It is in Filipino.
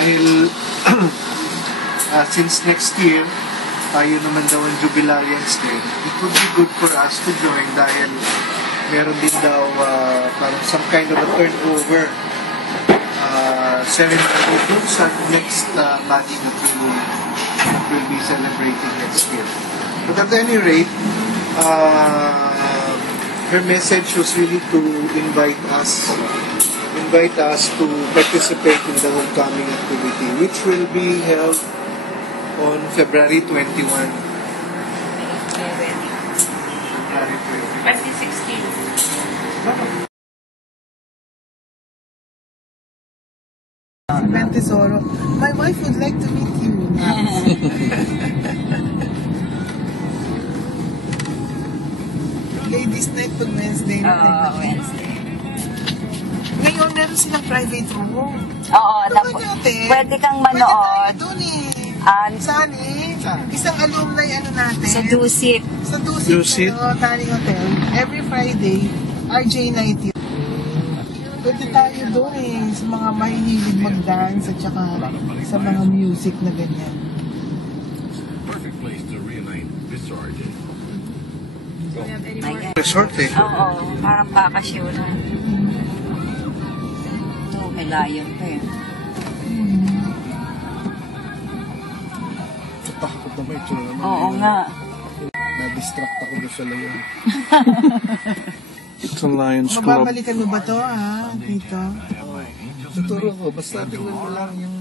dahil since next year, tayo naman daw ang jubilarians din, it would be good for us to join dahil meron din daw parang some kind of a turnover ceremony dun sa next batch that we will be celebrating next year. But at any rate, her message was really to invite us to participate in the homecoming activity, which will be held on February 21. February 2016. Tesoro, my wife would like to meet you. Ladies night pag Wednesday. Wednesday. Ngayon meron silang private room. Oo, pwede kang manood. Doon eh. Sani, isang alumni natin. Sa Dusit. Sa Dusit. Tanning Hotel. Every Friday, RJ90. Pwede tayo doon eh. Sa mga mahihilig mag-dance at saka sa mga music na ganyan. Perfect place to reunite this RJ. Resort eh. Oo, parang bakasyonan. Oo, may layon pa eh. Takot na may itsura naman. Oo nga. Na-distract ako doon sa layon. It's a Lions Club. Mababalikan mo ba to, ha, dito? Tuturo ko. Basta tingnan mo lang yung